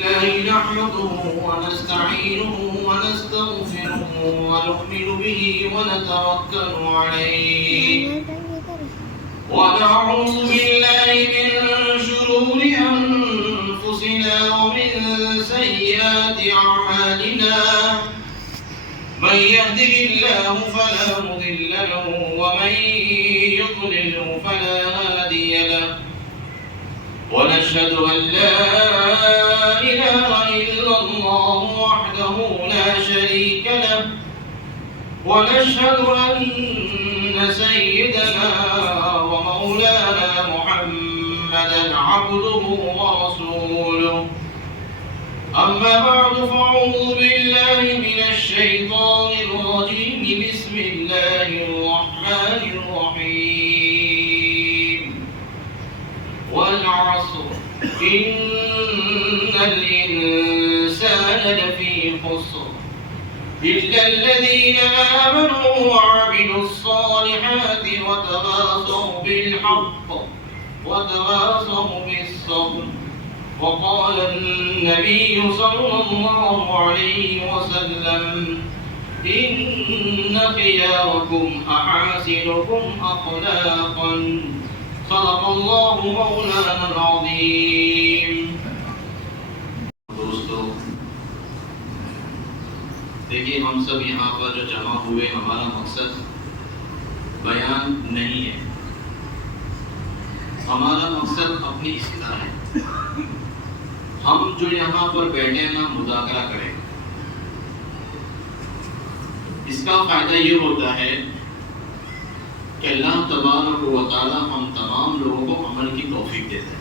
نحمده ونستعينه ونستغفره ونؤمن به ونتوكل عليه ونعوذ بالله من شرور أنفسنا ومن سيئات أعمالنا من يهده الله فلا مضل له ومن يضلله فلا هادي له ونشهد أن لا إله إلا الله وحده لا شريك له ونشهد أن سيدنا ومولانا محمدا عبده ورسوله أما بعد فأعوذ بالله من الشيطان الرجيم بسم الله الرحمن الرحيم والعصر إن الإنسان لفي خسر إلا الذين آمنوا وعملوا الصالحات وتواصوا بالحق وتواصوا بالصبر وقال النبي صلى الله عليه وسلم إن خياركم أحاسنكم أخلاقا صدق الله مولانا العظيم. دوستو دیکھیے ہم سب یہاں پر جو جمع ہوئے ہمارا مقصد بیان نہیں ہے، ہمارا مقصد اپنی اصلاح ہے. ہم جو یہاں پر بیٹھے نا مذاکرہ کریں، اس کا فائدہ یہ ہوتا ہے کہ اللہ تبارک و تعالی ہم تمام لوگوں کو عمل کی توفیق دیتا ہے.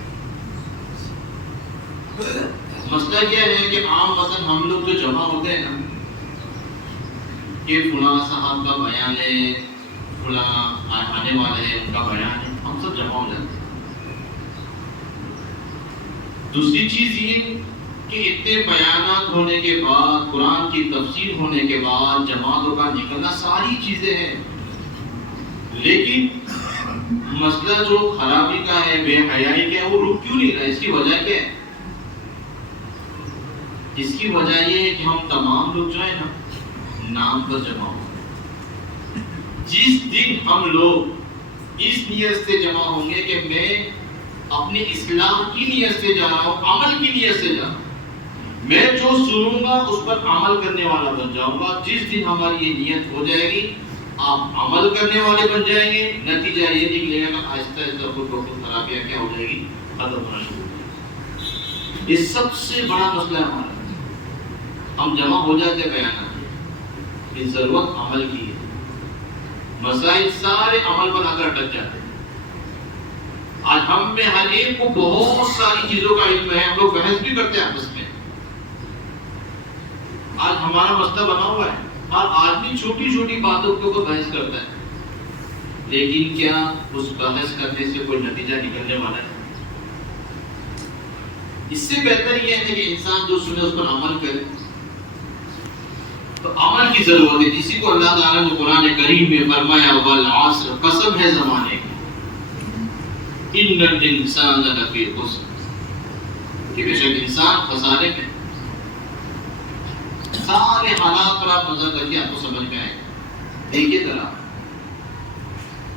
مسئلہ یہ ہے کہ عام وطن ہم لوگ جو جمع ہوتے ہیں نا کہ فلاں صاحب کا بیان ہے، فلاں آنے والے ہیں ان کا بیان ہے، ہم سب جمع ہو جاتے ہیں. دوسری چیز یہ کہ اتنے بیانات ہونے کے بعد، قرآن کی تفسیر ہونے کے بعد جماعتوں کا نکلنا ساری چیزیں ہیں، لیکن مسئلہ جو خرابی کا ہے، بے حیائی کا ہے، وہ رک کیوں نہیں رہا؟ اس کی وجہ کیا ہے؟ اس کی وجہ یہ ہے کہ ہم تمام لوگ جو ہے نا نام پر جمع ہو. جس دن ہم لوگ اس نیت سے جمع ہوں گے کہ میں اپنی اصلاح کی نیت سے جا رہا ہوں، عمل کی نیت سے جا رہا ہوں، میں جو سنوں گا اس پر عمل کرنے والا بن جاؤں گا. جس دن ہماری یہ نیت ہو جائے گی آپ عمل کرنے والے بن جائیں گے، نتیجہ یہ نکلے گا کہ آہستہ آہستہ خود خرابیاں کیا ہو جائے گی، ختم ہونا شروع ہو جائے گی. یہ سب سے بڑا مسئلہ ہے ہمارا. ہم جمع ہو جاتے بیانات کی، ضرورت عمل کی ہے. مسائل سارے عمل پر آ کر اٹک جاتے ہیں. آج ہم میں ہر ایک کو بہت ساری چیزوں کا علم ہے، ہم لوگ بحث بھی کرتے ہیں آپس میں. آج ہمارا مسئلہ بنا ہوا ہے، ہر آدمی چھوٹی چھوٹی باتوں کے اوپر بحث کرتا ہے، لیکن کیا اس بحث کرنے سے کوئی نتیجہ نکلنے والا ہے؟ اس سے بہتر یہ ہے کہ انسان جو سنے اس پر عمل کرے. تو عمل کی ضرورت ہے. اسی کو اللہ تعالیٰ نے قرآن کریم میں فرمایا والعصر، قسم ہے زمانے کی، ان الانسان لفی خسر، کہ بے شک انسان خسارے میں. سارے حالات پر آپ نظر کر کے آپ کو سمجھ میں آئے گا. دیکھیے ذرا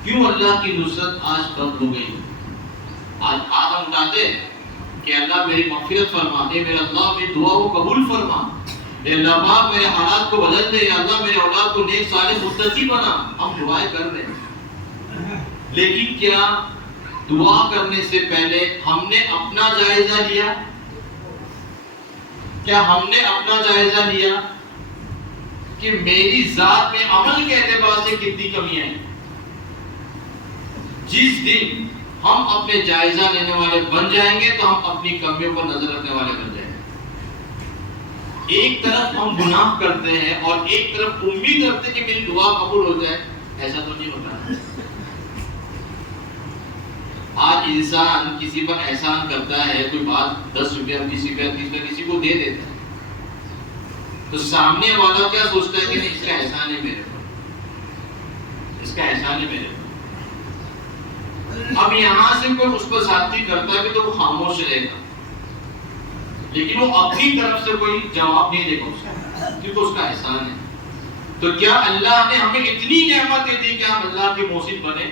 کیوں اللہ کی نصرت آج بند ہو گئی. آج ہم اٹھاتے ہیں کہ اللہ میری مغفرت فرما دے، میرے اللہ میری دعا کو قبول فرما، اے اللہ پاک میرے حالات کو بدل دے، یا اللہ میرے اولاد کو نیک صالح متقی بنا. ہم دعائیں کر رہے ہیں، لیکن کیا دعا کرنے سے پہلے ہم نے اپنا جائزہ لیا؟ کیا ہم نے اپنا جائزہ لیا کہ میری ذات میں عمل کے اعتبار سے کتنی کمیاں ہیں؟ جس دن ہم اپنے جائزہ لینے والے بن جائیں گے تو ہم اپنی کمیوں پر نظر رکھنے والے بن جائیں گے. ایک طرف ہم گناہ کرتے ہیں اور ایک طرف امید رکھتے ہیں کہ میری دعا قبول ہو جائے. ایسا تو نہیں ہوتا. آج انسان کسی پر احسان کرتا ہے، کوئی بات 10 روپیہ 20 روپیہ 30 روپیہ کسی کو دے دیتا ہے، تو سامنے والا کیا سوچتا ہے کہ نہیں اس کا احسان ہے میرے پر، اس کا احسان ہے میرے پر. اب یہاں سے کوئی اس پر زیادتی کرتا ہے تو وہ خاموش رہے گا. لیکن وہ اپنی طرف سے کوئی جواب نہیں دے گا اس کا، کیونکہ اس کا احسان ہے۔ تو کیا اللہ نے ہمیں اتنی نعمتیں دی کہ ہم اللہ کے محسن بنے؟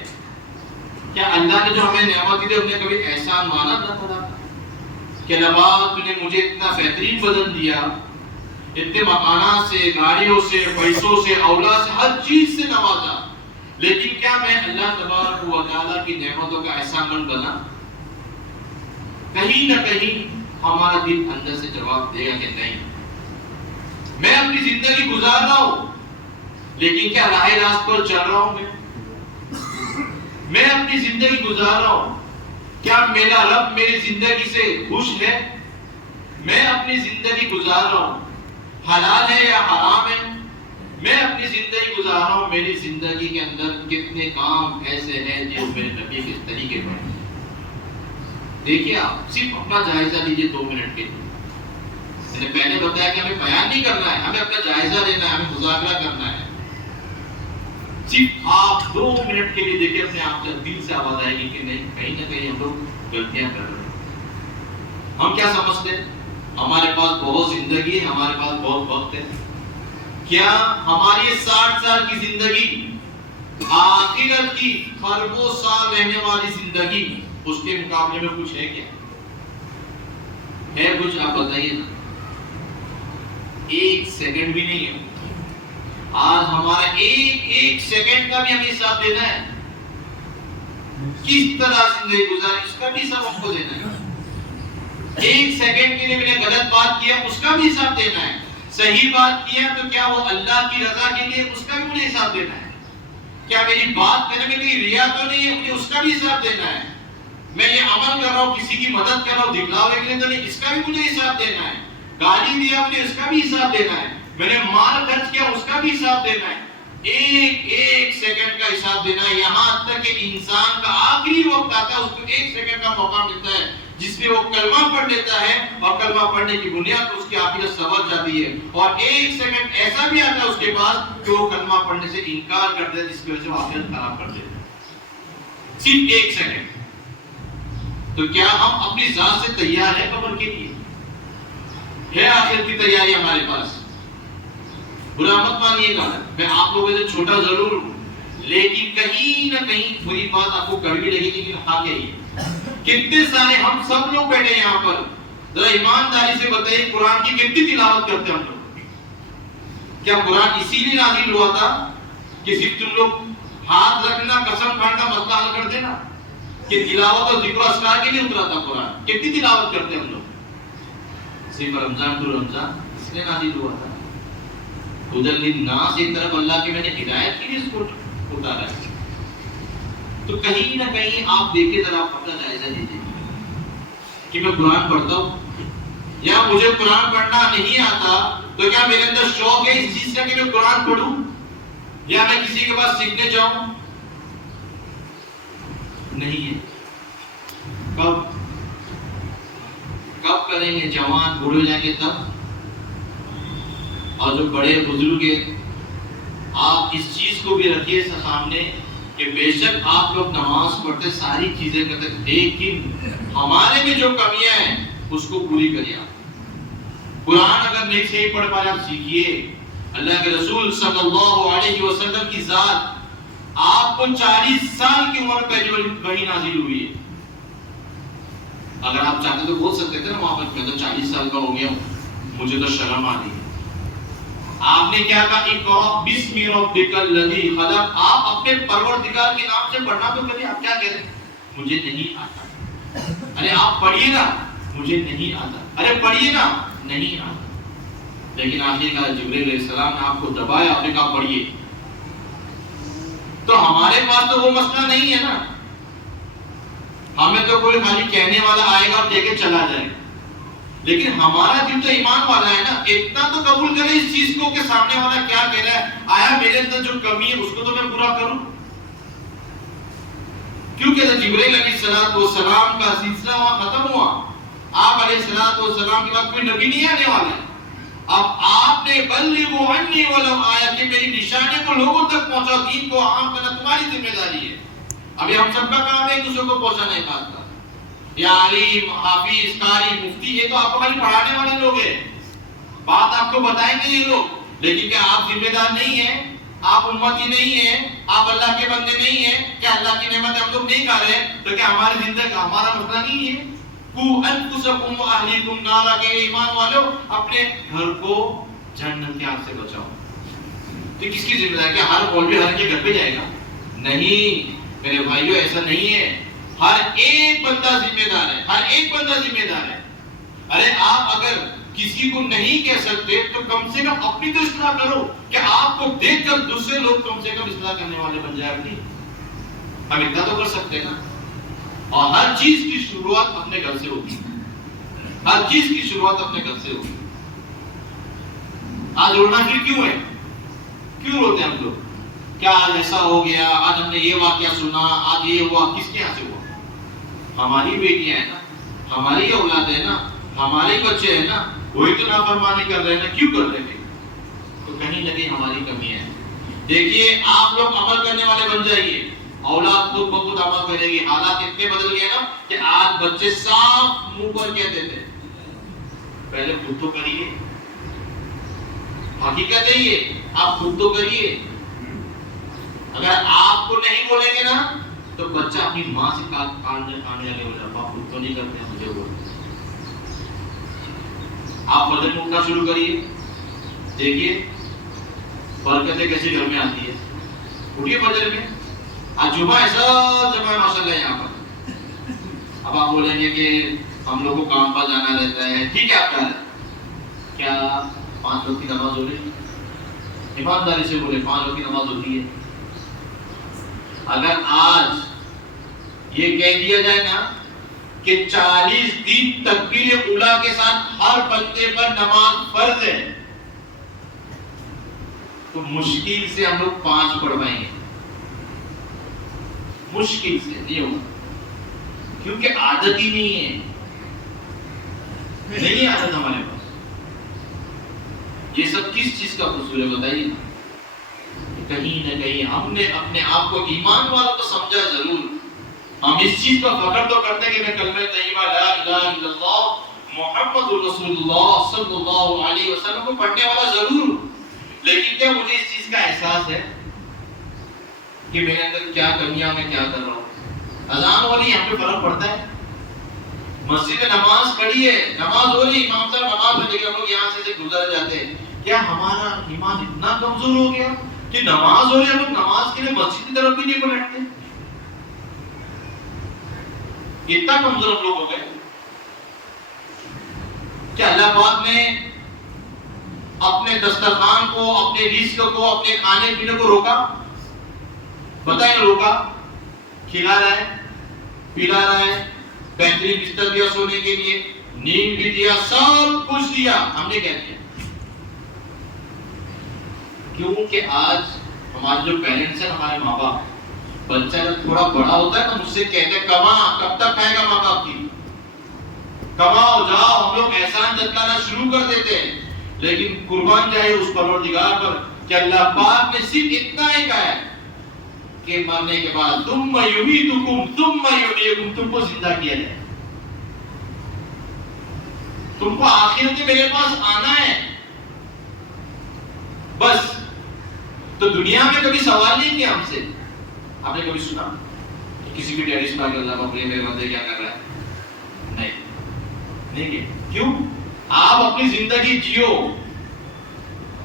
کیا اللہ نے جو ہمیں نعمت دی ہم نے کبھی احسان مانا اللہ تعالیٰ کہ اللہ تو نے مجھے اتنا بہترین بدن دیا، اتنے مکانات سے، گاڑیوں سے، پیسوں سے، اولاد سے، ہر چیز سے نوازا، لیکن کیا میں اللہ تبارک و تعالیٰ کی نعمتوں کا احسان مند بنا؟ کہیں نہ کہیں ہمارا دل اندر سے جواب دے گا کہ نہیں، میں اپنی زندگی گزار رہا ہوں لیکن کیا راہ راست پر چل رہا ہوں؟ میں اپنی زندگی گزار رہا ہوں، کیا میرا رب میری زندگی سے خوش ہے؟ میں اپنی زندگی گزار رہا ہوں، حلال ہے یا حرام ہے؟ میں اپنی زندگی گزار رہا ہوں، میری زندگی کے اندر کتنے کام ایسے ہیں جو میرے نبی کے طریقے پر ہیں؟ دیکھیے آپ صرف اپنا جائزہ لیجیے 2 منٹ کے لیے۔ میں نے پہلے بتایا کہ ہمیں بیان نہیں کرنا ہے، ہمیں اپنا جائزہ لینا ہے، ہمیں مذاکرہ کرنا ہے۔ صرف آپ 2 منٹ کے لیے دیکھیں اپنے آپ سے، دل سے آواز آئے گی کہ نہیں، کہیں نہ کہیں ہم لوگ غلطیاں کر رہے ہیں۔ ہم کیا سمجھتے ہیں ہمارے پاس بہت زندگی ہے، ہمارے پاس بہت وقت ہے؟ کیا ہماری 60 سال کی زندگی آخرت کی خربوں سال رہنے والی زندگی اس کے مقابلے میں کچھ ہے کیا؟ ہے کچھ؟ آپ بتائیے نا۔ 1 سیکنڈ بھی نہیں ہے۔ آج ہمارا ایک سیکنڈ کا بھی ہمیں حساب دینا ہے، کس طرح زندگی گزاری اس کا بھی حساب ہم کو دینا ہے۔ 1 سیکنڈ کے لیے میں نے غلط بات کیا اس کا بھی حساب دینا ہے، صحیح بات کیا تو کیا وہ اللہ کی رضا کے لیے اس کا بھی مجھے حساب دینا ہے۔ کیا میری بات کرنے میں کوئی ریا تو نہیں ہے، مجھے اس کا بھی حساب دینا ہے۔ میں یہ عمل کر رہا ہوں، کسی کی مدد کر رہا ہوں دکھلاوے کے لیے تو نہیں، اس کا بھی مجھے حساب دینا ہے۔ گالی دیا مجھے اس کا بھی حساب دینا ہے، میں نے مال خرچ کیا اس کا بھی حساب دینا ہے۔ ایک سیکنڈ کا حساب دینا ہے، یہاں تک کہ انسان کا آخری وقت آتا ہے، اس کو 1 سیکنڈ کا موقع ملتا ہے جس میں وہ کلمہ پڑھ لیتا ہے، اور کلمہ پڑھنے کی بنیاد پر اس کی آخرت سنور جاتی ہے، اور 1 سیکنڈ ایسا بھی آتا ہے اس کے پاس کہ وہ کلمہ پڑھنے سے انکار کرتا ہے، جس کی وجہ سے وہ آخرت خراب کر دیتا ہے۔ صرف 1 سیکنڈ۔ تو کیا ہم اپنی ذات سے تیار ہیں قبر کے لیے؟ ہے آخرت کی تیاری ہمارے پاس؟ برا مت مانیے گا، میں آپ لوگوں سے چھوٹا ضرور ہوں، لیکن کہیں نہ کہیں بری بات آپ کو کڑوی لگے گی، لیکن ہاں کہیے کتنے سارے ہم سب لوگ بیٹھے یہاں پر، ذرا ایمانداری سے بتائیے قرآن کی کتنی تلاوت کرتے ہم لوگ؟ کیا قرآن اسی لیے نازل ہوا تھا کہ صرف تم لوگ ہاتھ رکھنا، قسم کھانا مسئلہ حل کر دینا؟ کہ تلاوت اور ذکر و اذکار کے لیے اترا تھا قرآن؟ کتنی تلاوت کرتے ہم لوگ؟ صرف رمضان تو رمضان اس لیے نازل ہوا تھا، ہدی للناس، ایک طرف اللہ کی میں نے ہدایت کے لیے اس کو اتارا ہے۔ تو کہیں نہ کہیں آپ دیکھیں، ذرا آپ اپنا جائزہ لیجیے کہ میں قرآن پڑھتا ہوں یا مجھے قرآن پڑھنا نہیں آتا، تو کیا میرے اندر شوق ہے اس چیز کا کہ میں قرآن پڑھوں یا میں کسی کے پاس سیکھنے جاؤں؟ نہیں ہے۔ کب کریں گے؟ جوان بوڑھے ہو جائیں گے تب۔ اور جو بڑے بزرگ ہیں، آپ اس چیز کو بھی رکھیے سامنے کہ بے شک آپ لوگ نماز پڑھتے، ساری چیزیں کرتے، لیکن ہمارے میں جو کمیاں ہیں اس کو پوری کریے۔ آپ قرآن اگر نہیں صحیح پڑھ پائے آپ سیکھیے۔ اللہ کے رسول صلی اللہ علیہ وسلم کی ذات، آپ کو 40 سال کی عمر پہ جو وحی نازل ہوئی ہے، اگر آپ چاہتے تو بول سکتے تھے نا وہاں پر، میں تو 40 سال کا ہو گیا ہوں، مجھے تو شرم آ رہی ہے۔ آپ نے کیا کہا؟ اقرأ بسم ربک الذی خلق، آپ اپنے پروردگار کے نام سے پڑھنا تو کریے۔ آپ کیا کہہ رہے ہیں؟ مجھے نہیں آتا۔ ارے آپ پڑھیے نا، مجھے نہیں آتا۔ ارے پڑھیے نا، نہیں آتا۔ لیکن آخر جبرائیل علیہ السلام نے آپ کو دبایا، آپ نے کہا پڑھیے۔ تو ہمارے پاس تو وہ مسئلہ نہیں ہے نا، ہمیں تو کوئی خالی کہنے والا آئے گا اور کہہ کے چلا جائے گا، لیکن ہمارا دل تو ایمان والا ہے نا، اتنا تو قبول کرے اس چیز کو کہ سامنے والا کیا کہہ رہا ہے، آیا میرے اندر جو کمی ہے اس کو تو میں پورا کروں۔ کیونکہ جبرائیل علیہ السلام کا سلسلہ وہاں ختم ہوا، آپ علیہ السلام کے بعد کوئی نبی نہیں آنے والا ہے۔ اب آپ نے بلغوا عنی ولو آیہ کہ میری نشانی کو لوگوں تک پہنچاؤ، دین کو عام کرنا تمہاری ذمہ داری ہے۔ ابھی ہم سب کا کام ہے ایک دوسرے کو پہنچانے کا۔ یا عالم، حافظ، قاری، مفتی، یہ تو آپ کو خالی پڑھانے والے لوگ ہیں، بات آپ کو بتائیں گے یہ لوگ، لیکن کیا آپ ذمہ دار نہیں ہیں؟ آپ امتی نہیں ہیں؟ آپ اللہ کے بندے نہیں ہیں؟ کیا اللہ کی نعمت ہم لوگ نہیں کھا رہے ہیں؟ تو کیا ہماری زندگی ہمارا مسئلہ نہیں ہے؟ قُوْ أَنفُسَكُمْ وَأَهْلِيكُمْ نَارًا، کہ ایمان والو اپنے گھر کو جہنم کی آگ سے بچاؤ۔ تو کس کی ذمہ داری؟ کیا ہر مولوی ہر کے گھر پہ جائے گا؟ نہیں میرے بھائیو، ایسا نہیں ہے۔ ہر ایک بندہ ذمہ دار ہے، ہر ایک بندہ ذمہ دار ہے۔ ارے آپ اگر کسی کو نہیں کہہ سکتے تو کم سے کم اپنی تو اصلاح کرو، کہ آپ کو دیکھ کر دوسرے لوگ کم سے کم اصلاح کرنے والے بن جائے اپنی۔ ہم اتنا تو کر سکتے ہیں نا۔ اور ہر چیز کی شروعات اپنے گھر سے ہوگی، ہر چیز کی شروعات اپنے گھر سے ہوگی۔ آج رونا پھر کیوں ہے؟ کیوں روتے ہیں ہم لوگ؟ کیا آج ایسا ہو گیا، آج ہم نے یہ واقعہ سنا، آج یہ ہوا، کس کے یہاں سے ہوا؟ ہماری بیٹیاں ہیں نا، ہماری اولاد ہے نا، ہمارے بچے ہیں نا، وہی تو نافرمانی کر رہے ہیں نا، کیوں کر رہے ہیں؟ تو کہیں نہ کہیں ہماری کمی ہے۔ دیکھیے آپ لوگ عمل کرنے والے بن جائیے، اولاد خود بخود عمل کرے گی۔ حالات اتنے بدل گئے نا کہ آج بچے صاف منہ پر کہتے تھے، پہلے خود تو کریے، حقیقت ہے یہ، آپ خود تو کریے۔ اگر آپ کو نہیں بولیں گے نا تو بچہ اپنی ماں سے کاننے لگے ہو جاتا، آپ خود تو نہیں کرتے ہیں، مجھے بولتے۔ آپ فجر میں اٹھنا شروع کریے، دیکھیے برکتیں کیسے گھر میں آتی ہے۔ اٹھیے فجر میں، آج جمعہ ایسا جمعہ ہے ماشاءاللہ یہاں پر۔ اب آپ بولیں گے کہ ہم لوگ کو کام پر جانا رہتا ہے، ٹھیک ہے آپ کہہ رہے ہیں، کیا 5 وقت کی نماز ہو رہی ہے؟ ایمانداری سے بولے 5 وقت کی نماز ہوتی ہے؟ اگر آج یہ کہہ دیا جائے نا کہ 40 دن تکبیر اولیٰ کے ساتھ ہر بندے پر نماز فرض ہے، تو مشکل سے ہم لوگ 5 پڑھوائیں گے، مشکل سے نہیں ہوگا، کیونکہ عادت ہی نہیں ہے، نہیں عادت ہمارے پاس۔ یہ سب کس چیز کا قصور ہے بتائیے؟ کہیں نہ کہیں ہم نے اپنے آپ کو ایمان والا تو سمجھا ضرور، ہم اس چیز کا فخر تو کرتے ہیں کہ میں کلمہ طیبہ لا الہ الا اللہ محمد رسول اللہ صلی اللہ علیہ وسلم کو پڑھنے والا ضرور، لیکن کیا مجھے اس چیز کا احساس ہے کہ میرے اندر کیا کمیاں، میں کیا کر رہا ہوں؟ اذان ہو رہی ہے، ہم پہ فرق پڑتا ہے؟ مسجد میں نماز پڑھی ہے، نماز ہو رہی، امام صاحب نماز پڑھ کے ہم لوگ یہاں سے گزر جاتے ہیں، کیا ہمارا ایمان اتنا کمزور ہو گیا کہ نماز ہو رہی ہے، ہم لوگ نماز کے لیے مسجد کی طرف بھی نہیں پلٹتے؟ اتنا کمزور ہم لوگ ہو گئے؟ کیا اللہ پاک نے اپنے دسترخوان کو، اپنے رزق کو، اپنے کھانے پینے کو روکا؟ بتائیں روکا؟ کھلا رہا ہے، پلا رہا ہے، بہترین بستر دیا سونے کے لیے، نیند بھی دیا، سب کچھ دیا، ہم نے کیا دیا؟ کیونکہ آج ہمارے جو پیرنٹس ہیں، ہمارے ماں باپ، بچہ جب تھوڑا بڑا ہوتا ہے تو مجھ سے کہتے ہیں کما، کب تک کھائے گا ماں باپ کی؟ کماؤ جاؤ، ہم لوگ احسان جتلانا شروع کر دیتے ہیں، لیکن قربان جائے اس پروردگار پر کہ اللہ پاک نے صرف اتنا ہی کہا ہے کہ مرنے کے بعد ثم یمیتکم ثم یحییکم، تم کو زندہ کیا جائے، تم کو آخرت میں میرے پاس آنا ہے بس۔ تو دنیا میں کبھی سوال نہیں کیا ہم سے۔ آپ نے کبھی سنا کسی بھی ڈیڈی سنا کہ اللہ باپ میرے بندے کیا کر رہا ہے؟ نہیں کہ کیوں؟ آپ اپنی زندگی جیو،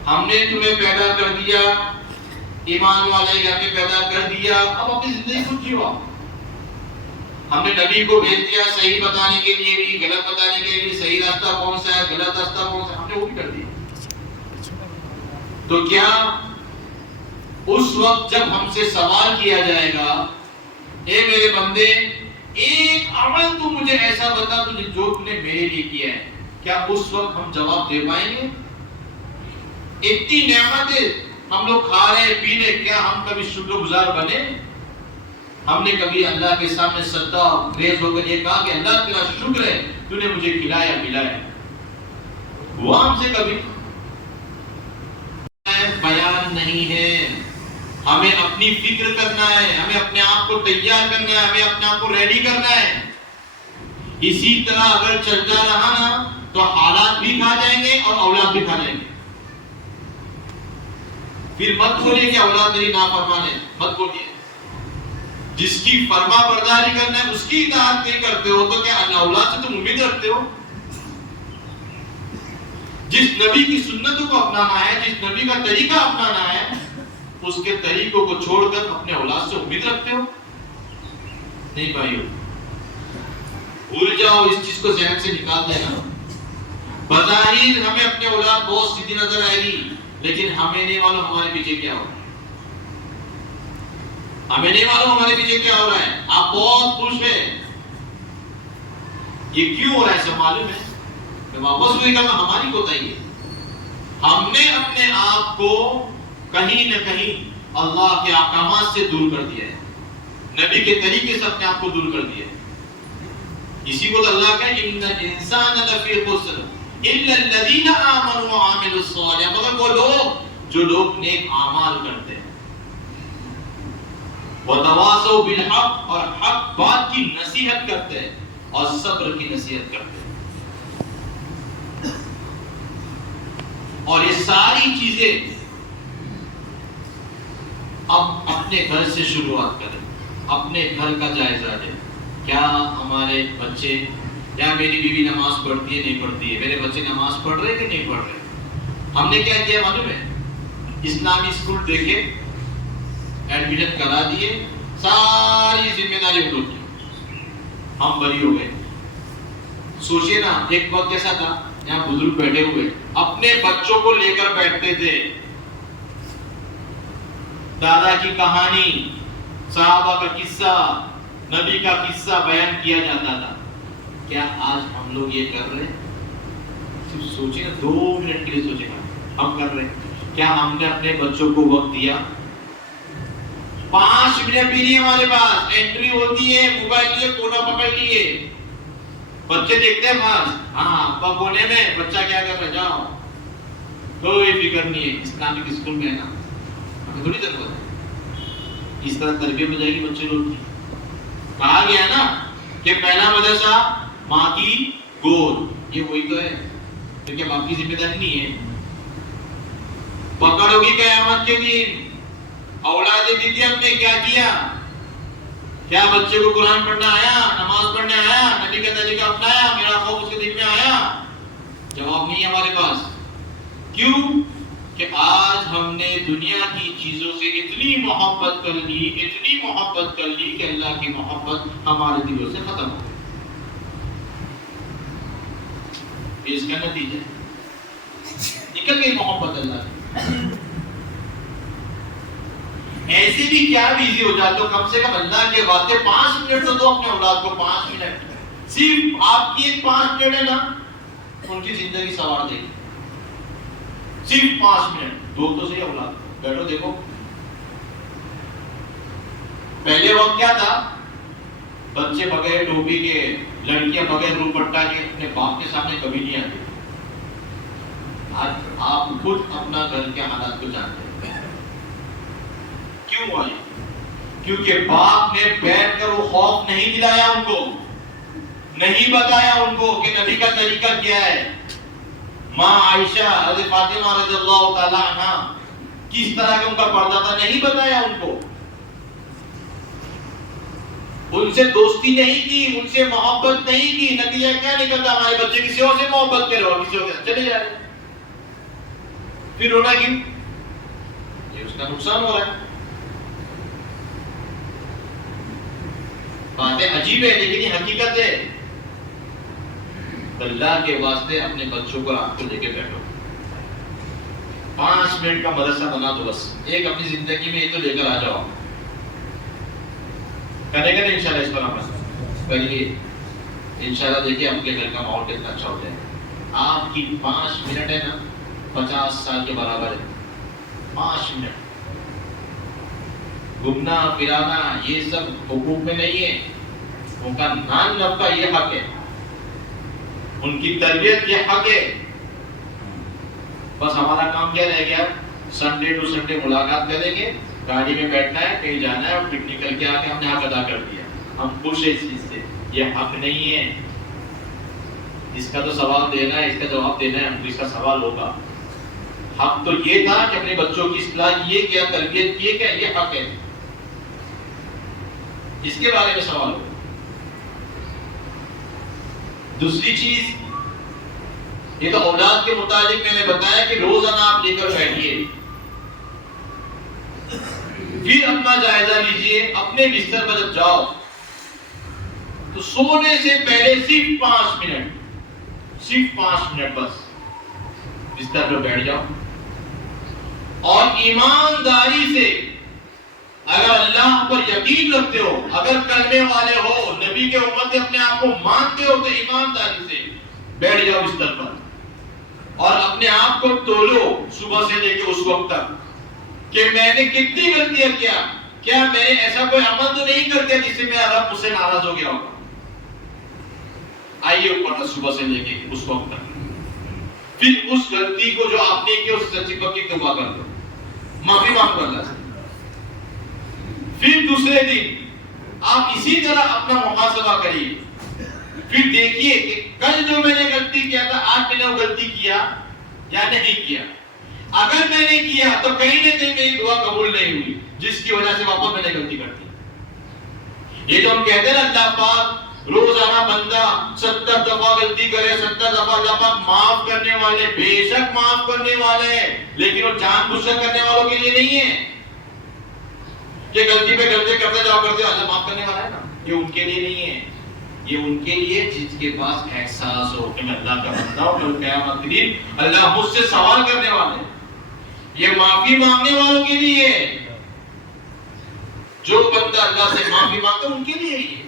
ہم نے تمہیں پیدا کر دیا، ایمان والے گھر میں پیدا کر دیا، اب اپنی زندگی کو جیو۔ ہم نے نبی کو بھیج دیا صحیح بتانے کے لیے بھی، غلط بتانے کے لیے، صحیح راستہ کون سا ہے، غلط راستہ کون سا ہے، ہم نے وہ بھی کر دیا۔ تو کیا اس وقت جب ہم سے سوال کیا جائے گا، اے میرے بندے ایک عمل تو مجھے ایسا بتا تجھے جو تم نے میرے لیے کیا ہے، کیا اس وقت ہم جواب دے پائیں گے؟ اتنی نعمتیں ہم لوگ کھا رہے پی رہے، کیا ہم کبھی شکر گزار بنے؟ ہم نے کبھی اللہ کے سامنے سجدہ ریز ہو کر یہ کہا کہ اللہ تیرا شکر ہے تو نے مجھے کھلایا پلایا؟ وہ ہم سے کبھی بیان نہیں ہے۔ ہمیں اپنی فکر کرنا ہے، ہمیں اپنے آپ کو تیار کرنا ہے، ہمیں اپنے آپ کو ریڈی کرنا ہے۔ اسی طرح اگر چلتا رہا نا تو حالات بھی کھا جائیں گے اور اولاد بھی کھا جائیں گے. پھر مت بولیے کہ اولاد میری نافرمان ہے، مت بولیے. جس کی فرما برداری کرنا ہے اس کی اطاعت نہیں کرتے ہو تو کیا اللہ اولاد سے تم امید رکھتے ہو؟ جس نبی کی سنتوں کو اپنانا ہے، جس نبی کا طریقہ اپنانا ہے، اس کے طریقوں کو چھوڑ کر اپنے اولاد سے امید رکھتے ہو؟ نہیں بھائیو، بھول جاؤ، اس چیز کو ذہن سے نکال دینا. بظاہر ہمیں اپنے اولاد بہت سیدھی نظر آئے گی، لیکن ہمیں نہیں معلوم ہمارے پیچھے کیا ہو رہا ہے. ہمیں نہیں معلوم ہمارے پیچھے کیا ہو رہا ہے. آپ بہت خوش ہیں، یہ کیوں ہو رہا ہے سب معلوم ہے. میں واپس وہی کہا، ہماری کوتاہی ہے. ہم نے اپنے آپ کو کہیں نہ کہیں اللہ کے احکامات سے دور کر دیا ہے، نبی کے طریقے سے اپنے آپ کو دور کر دیا ہے. اسی کو اللہ کا ان الانسان لفی خسر الا الذين امنوا وعملوا الصالحات، مگر وہ لوگ جو لوگ نیک اعمال کرتے ہیں، وتواصوا بالحق، اور حق بات کی نصیحت کرتے ہیں اور صبر کی نصیحت کرتے ہیں. اور یہ ساری چیزیں اب اپنے گھر سے شروعات کریں، اپنے گھر کا جائزہ لیں. کیا ہمارے بچے یا میری بیوی نماز پڑھتی ہے نہیں پڑھتی ہے، میرے بچے نماز پڑھ رہے کہ نہیں پڑھ رہے. ہم نے کیا کیا معلوم ہے؟ اسلامی اسکول دیکھے، ایڈمیشن کرا دیے، ساری ذمہ داری اٹھو کی، ہم بری ہو گئے. سوچئے نا، ایک وقت کیسا تھا، یہاں بزرگ بیٹھے ہوئے اپنے بچوں کو لے کر بیٹھتے تھے، دادا کی کہانی، صحابہ کا قصہ، نبی کا قصہ بیان کیا جاتا تھا. کیا آج ہم لوگ یہ کر رہے ہیں؟ صرف سوچیں نا، 2 منٹ کے لیے سوچیں گا، ہم کر رہے ہیں کیا؟ ہم نے اپنے بچوں کو وقت دیا؟ 5 منٹ بھی نہیں ہمارے پاس، انٹری ہوتی ہے، موبائل لیے کونا پکڑ لیے، بچے دیکھتے ہیں پاس، ہاں ابا کونے میں، بچہ کیا کر رہا ہے، جاؤ، کوئی فکر نہیں ہے. اسلامک اسکول میں ہے نا، ہمیں تھوڑی ضرورت ہے. اس طرح تربیت ہو جائے گی بچے لوگ کی. کہا گیا نا کہ پہلا مدرسہ ماں کی گود، یہ وہی تو ہے. تو کیا باپ کی ذمہ داری نہیں ہے؟ پکڑ ہوگی قیامت کے دن. اولاد دیدی ہم نے کیا کیا؟ کیا بچے کو قرآن پڑھنا آیا، نماز پڑھنے آیا، نبی کا طریقہ اپنایا، میرا خوف اس کے دل میں آیا؟ جواب نہیں ہے ہمارے پاس. کیوں؟ کہ آج ہم نے دنیا کی چیزوں سے اتنی محبت کر لی، اتنی محبت کر لی کہ اللہ کی محبت ہمارے دلوں سے ختم ہو گئی. اس کا نتیجہ نکل گئی محبت اللہ کی. ایسے بھی کیا بیزی ہو جاتے ہو، کم سے کم اللہ کے واسطے 5 منٹ تو دو اپنے اولاد کو. 5 منٹ، صرف آپ کی ایک 5 منٹ ہے نا، ان کی زندگی سنوار دے گی. صرف 5 منٹ دو تو صحیح اولاد. بیٹھو دیکھو، پہلے وقت کیا تھا، بچے بغیر ٹوپی کے، لڑکیاں بغیر دوپٹہ کے اپنے باپ کے سامنے کبھی نہیں آتے. آج آپ خود اپنا گھر کے حالات کو جانتے ہیں. کیوں آئی؟ کیونکہ باپ نے بیٹھ کر وہ خوف نہیں دلایا ان کو، نہیں بتایا ان کو کہ نبی کا طریقہ کیا ہے. ماں عائشہ حضرت فاطمہ رضی اللہ تعالی عنہ کس طرح کا ان کا پردہ تھا، نہیں بتایا ان کو. ان سے دوستی نہیں کی، ان سے محبت نہیں کی. نتیجہ کیا نکلتا؟ ہمارے بچے کسی اور سے محبت کرے اور کسی اور سے چلے جائے. پھر رونا کیوں؟ یہ اس کا نقصان ہو رہا ہے. باتیں عجیب ہے لیکن یہ حقیقت ہے. اللہ کے واسطے اپنے بچوں کو رات کو لے کے بیٹھو. 5 منٹ کا مدرسہ بنا دو بس، ایک اپنی زندگی میں یہ تو لے کر آ جاؤ. کرے گا نا انشاءاللہ اس پر عمل کریے. انشاءاللہ دیکھیے آپ کے گھر کا ماحول کتنا اچھا ہو جائے. آپ کی 5 منٹ ہے نا 50 سال کے برابر ہے. 5 منٹ گھومنا پھرانا یہ سب حقوق میں نہیں ہے. ان کا نان نب کا یہ حق ہے، ان کی تربیت یہ حق ہے. بس ہمارا کام کیا رہ گیا؟ سنڈے ٹو سنڈے ملاقات کریں گے، گاڑی میں بیٹھنا ہے، کہیں جانا ہے اور پھر نکل کے آ کے ہم نے حق ادا کر دیا. ہم خوش ہیں اس چیز سے. یہ حق نہیں ہے. اس کا تو سوال دینا ہے، اس کا جواب دینا ہے، ہم کو اس کا سوال ہوگا. حق تو یہ تھا کہ اپنے بچوں کی اصلاح کیے کیا، تربیت کیے کیا، یہ حق ہے، اس کے بارے میں سوال ہوگا. دوسری چیز، یہ تو اولاد کے متعلق میں نے بتایا کہ روزانہ آپ لے کر بیٹھیے، پھر اپنا جائزہ لیجئے. اپنے بستر پر جب جاؤ تو سونے سے پہلے صرف 5 منٹ بس بستر پر بیٹھ جاؤ اور ایمانداری سے، اگر اللہ پر یقین رکھتے ہو، اگر کلمے والے ہو، نبی کے امت اپنے آپ کو مانتے ہو، تو ایمانداری سے بیٹھ جاؤ بستر پر اور اپنے آپ کو تولو صبح سے لے کے اس وقت تک کہ میں نے کتنی غلطیاں کیا میں نے ایسا کوئی عمل تو نہیں کر دیا جس سے میرا رب مجھ سے ناراض ہو گیا ہوگا. آئیے اوپر صبح سے لے کے اس وقت تک، پھر اس غلطی کو جو آپ نے کی اس سے سچی پکی توبہ کر دو، معافی مانگو اللہ سے. پھر دوسرے دن آپ اسی طرح اپنا محاسبہ کریے، پھر دیکھیے کہ کل جو میں نے غلطی کیا تھا، آج میں نے وہ غلطی کیا یا نہیں کیا. اگر میں نے کیا تو کہیں نہ کہیں میری دعا قبول نہیں ہوئی، جس کی وجہ سے واپس میں نے غلطی کر دی. یہ جو ہم کہتے ہیں اللہ پاک روزانہ بندہ 70 دفعہ غلطی کرے، 70 دفعہ اللہ پاک معاف کرنے والے، بے شک معاف کرنے والے ہیں، لیکن وہ جان بوجھ کر کرنے والوں کے لیے نہیں ہے کہ غلطی پہ غلطی کرتے جاؤ اللہ معاف کرنے والا ہے نا. یہ ان کے لیے نہیں ہے، یہ ان کے لیے جس کے پاس احساس ہو کہ میں اللہ کا بندہ ہوں، کل قیامت کے دن اللہ مجھ سے سوال کرنے والے ہیں. یہ معافی مانگنے والوں کے لیے، جو بندہ اللہ سے معافی مانگتا ان کے لیے ہی ہے.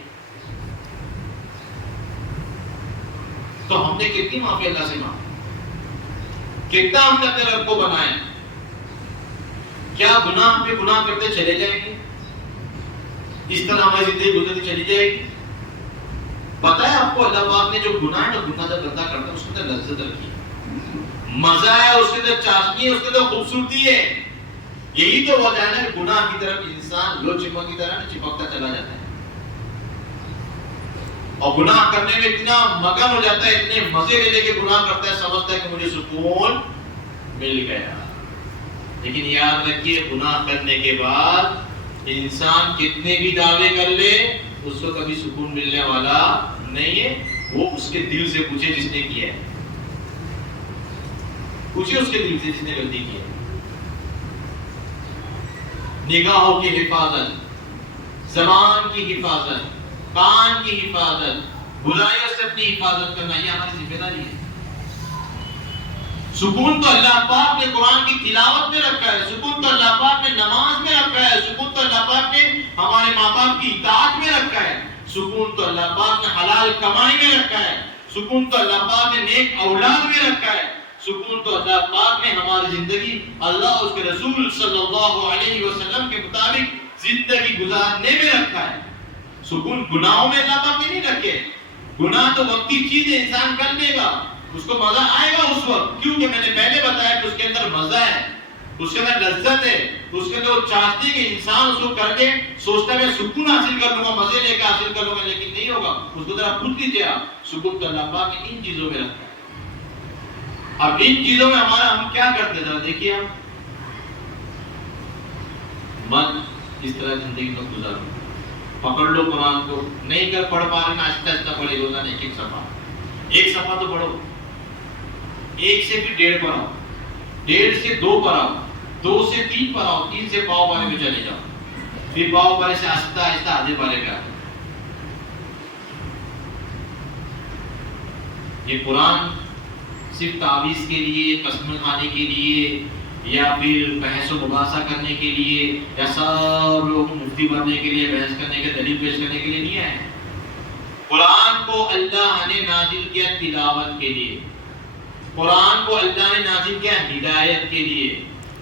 تو ہم نے کتنی معافی اللہ سے مانگی، کتنا ہم نے اپنے رب کو بنایا. کیا گناہ پہ گناہ کرتے چلے جائیں گے، اس طرح ہماری زندگی گزرتی چلی جائے گی؟ پتہ ہے آپ کو اللہ پاک نے جو گناہ ہے نا، گناہ جب بندہ کرتا ہے اس کے اندر لذت رکھی ہے، مزہ ہے، اس کے اندر چاشنی ہے، اس کے اندر خوبصورتی ہے. یہی تو وجہ ہے نا کہ گناہ کی طرف انسان لو چپک کی طرح چپکتا چلا جاتا ہے اور گناہ کرنے میں اتنا مگن ہو جاتا ہے، اتنے مزے لے کے گناہ کرتا ہے، سمجھتا ہے کہ مجھے سکون مل گیا. لیکن یاد رکھیے گناہ کرنے کے بعد انسان کتنے بھی دعوے کر لے اس کو کبھی سکون ملنے والا نہیں ہے. وہ اس کے دل سے پوچھے جس نے کیا ہے، پوچھے اس کے دل سے جس نے غلطی کی ہے. نگاہوں کی حفاظت، زبان کی حفاظت، کان کی حفاظت، برائیوں سے اپنی حفاظت کرنا، یہ ہماری ذمہ داری ہے. سکون تو اللہ پاک نے قرآن کی تلاوت میں رکھا ہے، سکون تو اللہ پاک نے نماز میں رکھا ہے، سکون تو اللہ پاک نے ہمارے ماں باپ کی اطاعت میں رکھا ہے، سکون تو اللہ پاک نے حلال کمائی میں رکھا ہے، سکون تو اللہ پاک نے نیک اولاد میں رکھا ہے، سکون تو اللہ پاک نے ہماری زندگی اللہ اس کے رسول صلی اللہ علیہ وسلم کے مطابق زندگی گزارنے میں رکھا ہے. سکون گناہوں میں اللہ پاک نے نہیں رکھے. گناہ تو وقتی چیز ہے، انسان کر لے گا، اس کو مزہ آئے گا اس وقت، کیونکہ میں نے پہلے بتایا کہ اس کے اندر مزہ ہے، اس کے اندر لذت ہے، اس کے اندر وہ چاہتی ہے کہ انسان اس کو کر کے سوچتا ہے میں سکون حاصل کر لوں گا، مزے لے کے حاصل کر لوں گا، لیکن نہیں ہوگا. اس کو ذرا پوچھ لیجیے آپ، سکون تو اللہ پاک نے ان چیزوں میں رکھا ہے. اب ان چیزوں میں ہم کیا کرتے ذرا دیکھیے. آپ من اس طرح زندگی میں گزارو، پکڑ لو قرآن کو، نہیں کر پڑھ پا رہے نا، آہستہ آہستہ پڑھے روزانہ ایک صفحہ تو پڑھو، 1 سے پھر 1.5 پر آؤ، 1.5 سے 2 پر آؤ، 2 سے 3 پر آؤ، 3 سے پاؤ پارے میں چلے جاؤ، پھر پاؤ پارے سے آہستہ آہستہ آدھے پارے پہ آؤ. یہ قرآن صرف تعویذ کے لیے، قسم کھانے کے لیے، یا پھر بحث و مباحثہ کرنے کے لیے، یا سب لوگ مفتی بننے کے لیے، بحث کرنے کے، دلیل پیش کرنے کے لیے نہیں آئے. قرآن کو اللہ نے نازل کیا تلاوت کے لیے، قرآن کو اللہ نے نازل کیا ہدایت کے لیے،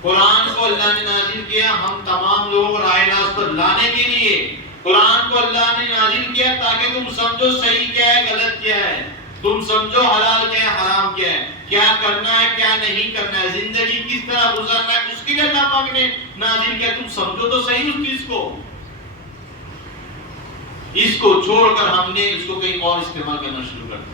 قرآن کو اللہ نے نازل کیا ہم تمام لوگوں رائے راست پر لانے کے لیے. قرآن کو اللہ نے نازل کیا تاکہ تم سمجھو صحیح کیا ہے، غلط کیا ہے، تم سمجھو حلال کیا ہے، حرام کیا ہے، کیا کرنا ہے، کیا نہیں کرنا ہے، زندگی کس طرح گزارنا ہے، اس کے لیے اللہ پاک نے نازل کیا. تم سمجھو تو صحیح اس چیز کو. اس کو چھوڑ کر ہم نے اس کو کہیں اور استعمال کرنا شروع کر دیا.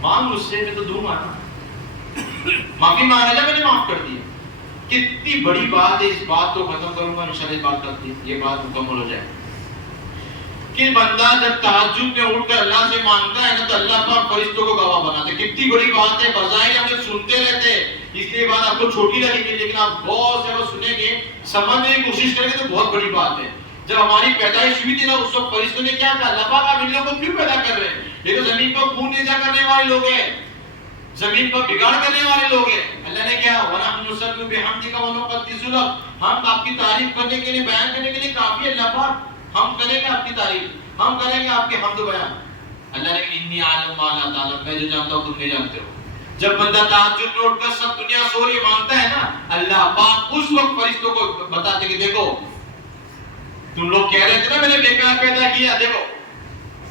مانگ مجھ سے، میں تو دوں گا نا. معافی مانگا جا، میں نے معاف کر دیا. کتنی بڑی بات ہے. اس بات کو ختم کروں گا انشاءاللہ. بات کرتی یہ بات مکمل ہو جائے کہ بندہ جب تہجد میں اٹھ کر اللہ سے مانگتا ہے نا تو اللہ پاک فرشتوں کو گواہ بناتے. کتنی بڑی بات ہے. بظاہر ہم لوگ سنتے رہتے ہیں، اس لیے بات آپ کو چھوٹی لگے گی، لیکن آپ غور سے سنیں گے، سمجھنے کی کوشش کریں گے تو بہت بڑی بات ہے. جب ہماری پیدائش ہوئی تھی نا، اس وقت فرشتوں نے کیا کہا؟ اللہ پاک آپ ان لوگوں کو کیوں پیدا کر رہے ہیں؟ یہ تو زمین پر خون نیزا کرنے والے لوگ ہیں، زمین پر بگاڑ کرنے والے لوگ ہیں. اللہ نے کیا؟ وَنَحْنُ نُسَبِّحُ بِحَمْدِكَ وَنُقَدِّسُ لَكَ. ہم آپ کی تعریف کرنے کے لیے، بیان کرنے کے لیے کافی ہے اللہ پاک. ہم کریں گے آپ کی تعریف، ہم کریں گے آپ کے حمد و بیان. اللہ نے کہا انی عالم ما لا تعلم، میں جو جانتا ہوں تم نہیں جانتے ہو. جب بندہ تہجد میں اٹھ کر سب دنیا سو رہی مانگتا ہے نا، اللہ پاک اس وقت فرشتوں کو بتاتے کہ دیکھو تم لوگ کہہ رہے تھے نا میں نے بیکار پیدا کیا، دیکھو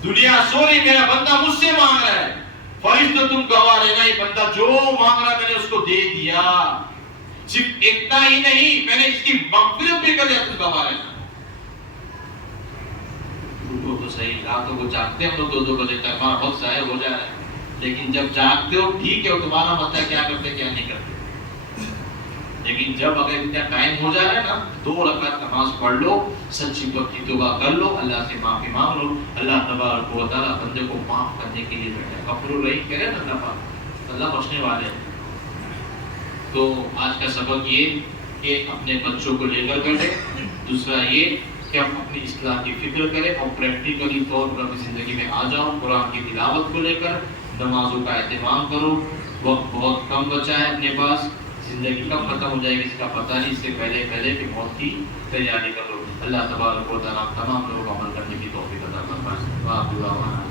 دنیا سو رہی، میرا بندہ مجھ سے مانگ رہا ہے. فرشتوں تم گواہ رہنا، یہ بندہ جو مانگ رہا ہے میں نے اس کو دے دیا. صرف اتنا ہی نہیں، میں نے اس کی مغفرت بھی کر دیا، تم گواہ رہنا. تو صحیح راتوں کو جاگتے ہم لوگ 2-2 بجے تک، ہمارا وقت ضائع ہو جا رہا ہے. لیکن جب جاگتے ہو ٹھیک ہے، تمہارا مطلب ہے کیا کرتے کیا نہیں کرتے. لیکن جب اگر اتنا ٹائم ہو جا رہا ہے نا، 2 رکعت نماز پڑھ لو، سچی پکی توبہ کر لو، اللہ سے معافی مانگ لو. اللہ تبارک و تعالیٰ بندے کو معاف کرنے کے لیے بیٹھا ہے. غفور الرحیم کہہ رہے ہیں اللہ پاک، اللہ بخشنے والے ہیں. تو آج کا سبق یہ کہ اپنے بچوں کو لے کر بیٹھے. دوسرا یہ کہ ہم اپنی اصلاح کی فکر کریں اور پریکٹیکلی طور پر اپنی زندگی میں آ جاؤ. قرآن کی تلاوت کو لے کر نمازوں کا اہتمام کرو. وقت بہت کم بچا ہے اپنے پاس، زندگی کب ختم ہو جائے گی اس کا پتہ نہیں. اس سے پہلے کہ موت کی تیاری کرو. اللہ تبارک و تعالیٰ تمام لوگوں کو عمل کرنے کی توفیق عطا فرمائے.